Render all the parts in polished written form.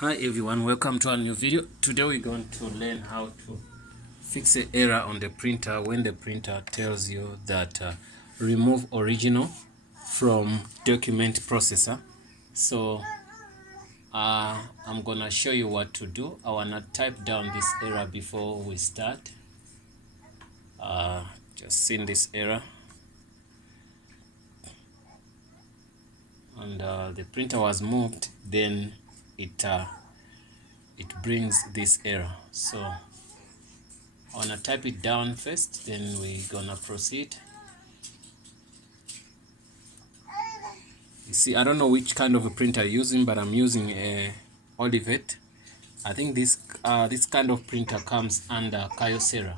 Hi everyone, welcome to a new video. Today we're going to learn how to fix an error on the printer when the printer tells you that remove original from document processor. So I'm gonna show you what to do. I wanna type down this error before we start. Just seen this error, and the printer was moved, then it brings this error. So I wanna type it down first, then we're gonna proceed. You see, I don't know which kind of a printer you're using, but I'm using a Olivet. I think this kind of printer comes under Kyocera.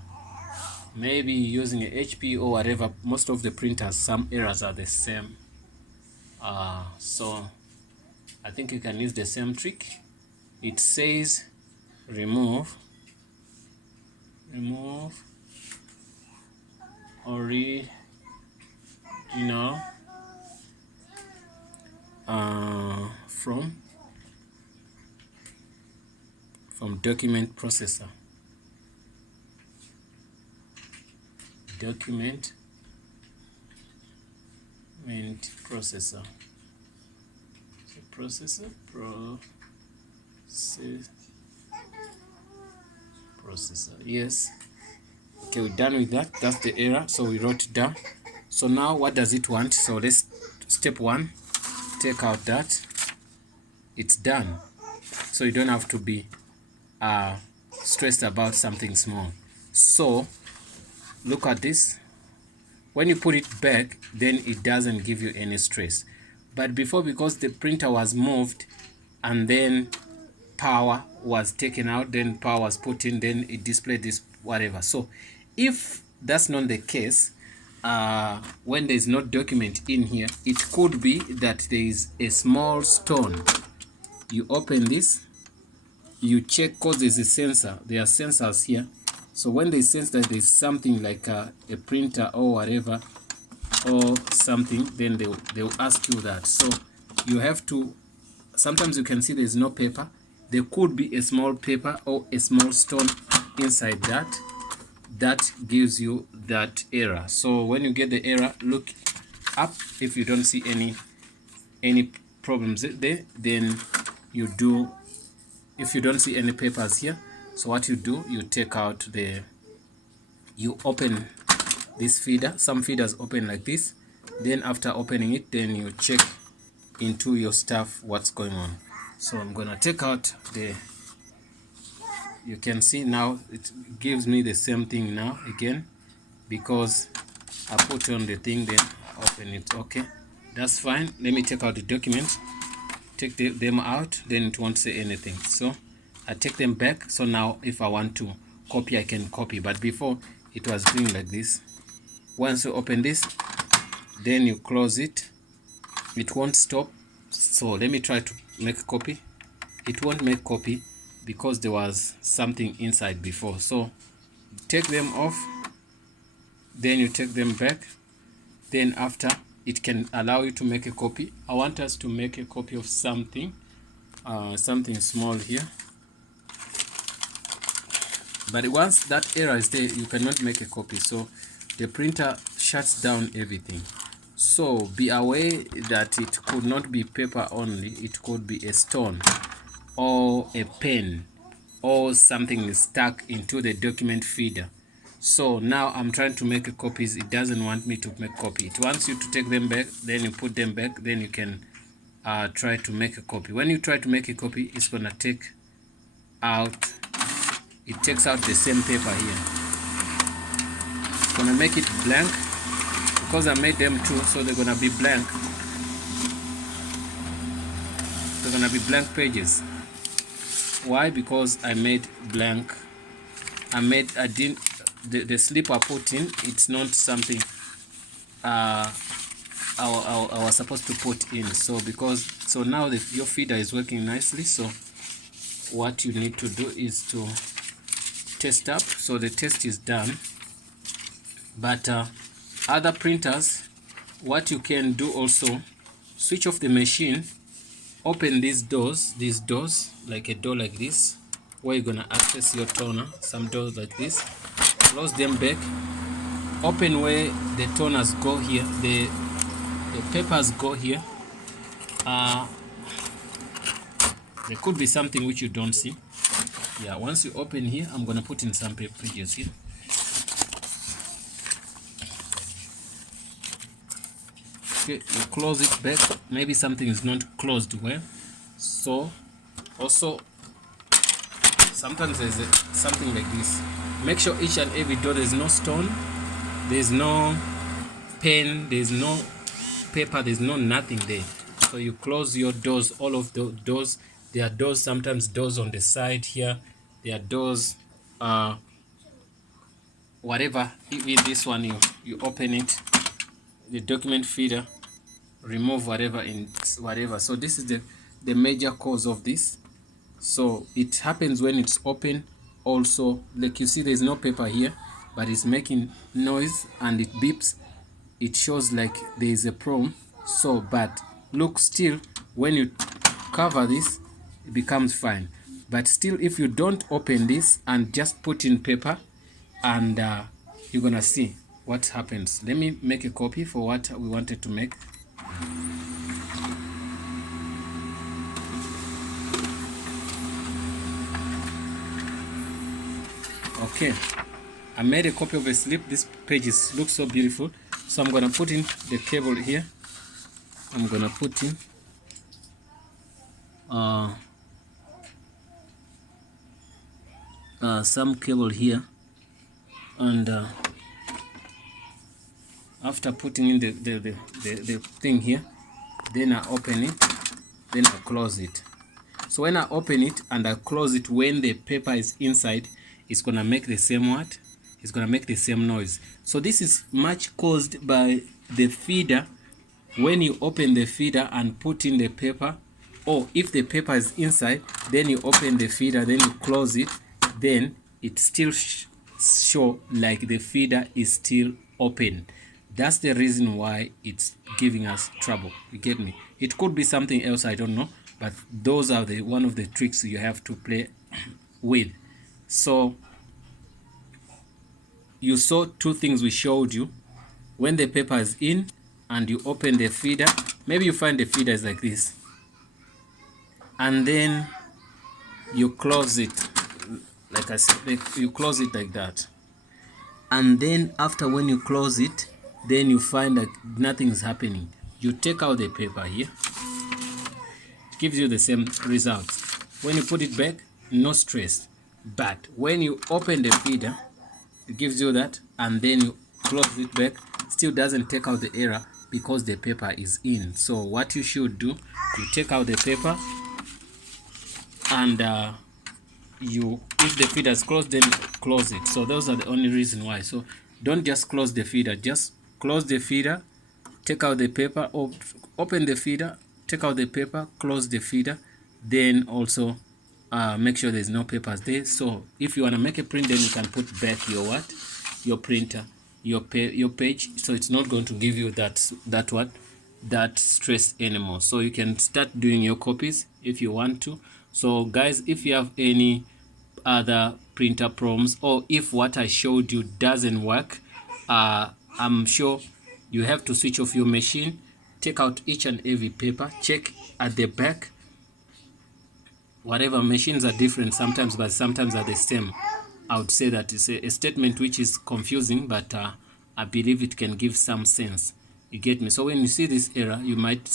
Maybe using a HP or whatever. Most of the printers, some errors are the same. So I think you can use the same trick. It says remove original from document processor. Document processor. Processor. Yes. Okay, we're done with that. That's the error. So we wrote it down. So now what does it want? So let's step 1. Take out that. It's done. So you don't have to be stressed about something small. So look at this. When you put it back, then it doesn't give you any stress. But before, because the printer was moved and then power was taken out, then power was put in, then it displayed this whatever. So if that's not the case, when there's no document in here, it could be that there is a small stone. You open this, you check, because there's a sensor. There are sensors here. So when they sense that there's something like a printer or whatever or something, then they'll ask you that. So you have to, sometimes you can see there's no paper. There could be a small paper or a small stone inside that gives you that error. So when you get the error, look up. If you don't see any problems there, then you do. If you don't see any papers here, so what you do, you take out you open this feeder. Some feeders open like this. Then after opening it, then you check into your stuff what's going on. So I'm gonna take out you can see now it gives me the same thing now again, because I put on the thing, then open it. Okay, that's fine. Let me take out the document, take them out, then it won't say anything. So I take them back. So now if I want to copy, I can copy, but before it was doing like this. Once you open this, then you close it, it won't stop. So let me try to make a copy. It won't make copy because there was something inside before. So take them off, then you take them back, then after it can allow you to make a copy. I want us to make a copy of something small here, but once that error is there, you cannot make a copy, so the printer shuts down everything. So be aware that it could not be paper only, it could be a stone or a pen or something stuck into the document feeder. So now I'm trying to make a copies. It doesn't want me to make copy. It wants you to take them back, then you put them back, then you can try to make a copy. When you try to make a copy, it's gonna take out, it takes out the same paper here. It's gonna make it blank because I made them two, so they're gonna be blank. They're gonna be blank pages. Why? Because I made blank. I didn't, the slip I put in, it's not something I was supposed to put in. So so now your feeder is working nicely. So what you need to do is to test up. So the test is done. But other printers, what you can do also, switch off the machine, open these doors like a door like this, where you're gonna access your toner. Some doors like this, close them back, open where the toners go here, the papers go here. There could be something which you don't see. Yeah, once you open here, I'm gonna put in some pages here. Okay, you close it back. Maybe something is not closed well. So also sometimes there's something like this. Make sure each and every door, there's no stone, there's no pen, there's no paper, there's no nothing there. So you close your doors, all of the doors. There are doors, sometimes doors on the side here, there are doors, whatever. Even this one, you open it, the document feeder, remove whatever in whatever. So this is the major cause of this. So it happens when it's open. Also, like you see, there's no paper here, but it's making noise and it beeps. It shows like there is a problem. So but look, still when you cover this, it becomes fine. But still, if you don't open this and just put in paper, and you're gonna see what happens. Let me make a copy for what we wanted to make. Okay, I made a copy of a slip. This page looks so beautiful. So I'm gonna put in the cable here. I'm gonna put in some cable here, and after putting in the thing here, then I open it, then I close it. So when I open it and I close it, when the paper is inside, it's gonna make the same what? It's gonna make the same noise. So this is much caused by the feeder. When you open the feeder and put in the paper, or if the paper is inside, then you open the feeder, then you close it, then it still show like the feeder is still open. That's the reason why it's giving us trouble. You get me? It could be something else, I don't know, but those are the one of the tricks you have to play with. So you saw two things we showed you. When the paper is in and you open the feeder, maybe you find the feeder is like this, and then you close it, like I said, you close it like that, and then after when you close it, then you find that nothing is happening. You take out the paper here, it gives you the same results. When you put it back, no stress. But when you open the feeder, it gives you that, and then you close it back, still doesn't take out the error because the paper is in. So what you should do, you take out the paper, and if the feeder is closed, then close it. So those are the only reason why. So don't just close the feeder, just close the feeder, take out the paper, or open the feeder, take out the paper, close the feeder, then also make sure there's no papers there. So if you want to make a print, then you can put back your what, your printer, your page, so it's not going to give you that stress anymore. So you can start doing your copies if you want to. So guys, if you have any other printer problems, or if what I showed you doesn't work, I'm sure you have to switch off your machine, take out each and every paper, check at the back. Whatever, machines are different sometimes, but sometimes are the same. I would say that it's a statement which is confusing, but I believe it can give some sense. You get me? So when you see this error, you might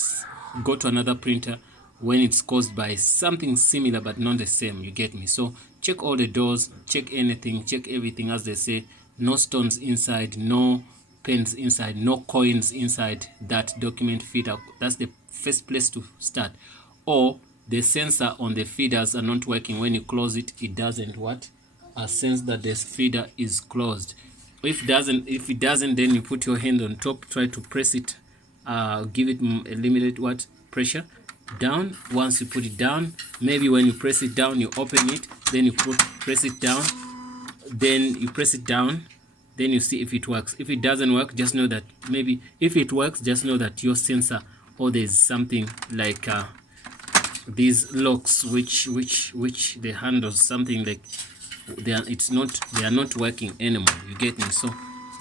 go to another printer when it's caused by something similar but not the same. You get me? So check all the doors, check anything, check everything, as they say. No stones inside, no pens inside, no coins inside that document feeder. That's the first place to start. Or the sensor on the feeders are not working. When you close it, it doesn't what? Sense that this feeder is closed. If it doesn't, then you put your hand on top, try to press it, give it a limited what pressure down. Once you put it down, maybe when you press it down, you open it, then you press it down, then you press it down, then you see if it works. If it doesn't work, just know that maybe if it works, just know that your sensor, or there's something like these locks which the handles, something like they are not working anymore. You get me? So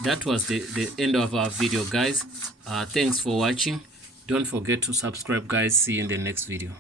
that was the end of our video, guys. Thanks for watching. Don't forget to subscribe, guys. See you in the next video.